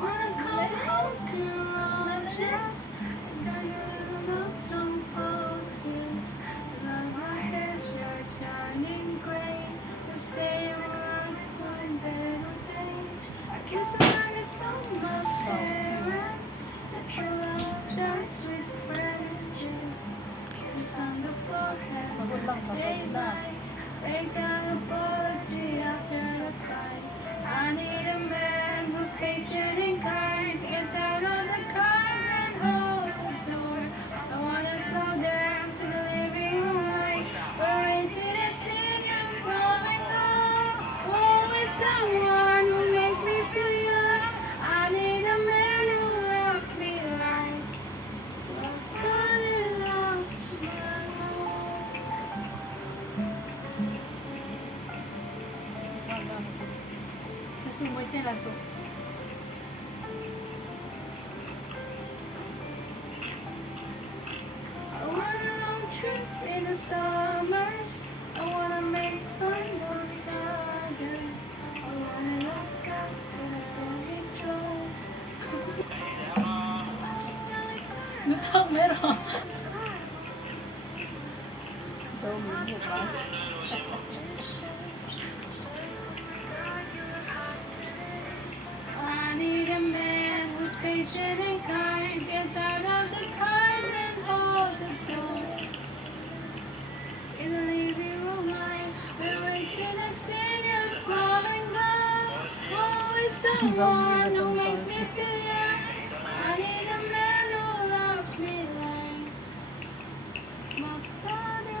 Wanna come home to roses, enjoy your little notes on pulses. Love my hair's your shining gray. The same around my bed on page. I guess I learned it from my parents. That true love starts with friendship. Kiss on the forehead, daylight. Fake an apology after the fight. I need a man who's patient and kind. Gets out of the car and holds the door. I wanna slow dance in the living room light. We're into that singers growing up. Oh, with someone who makes me feel young. I need a man who loves me like God loves my heart. Kasi mo ito na so. I want a long trip in the summers. I wanna make fun of fire. I wanna look out to the control. Nutang meron. So, mo ba? I need a man who's patient and kind. Gets out of the car and holds the door. In the living room light, we're waiting at singers growing up. Oh, it's someone who makes me feel young. I need a man who loves me like my father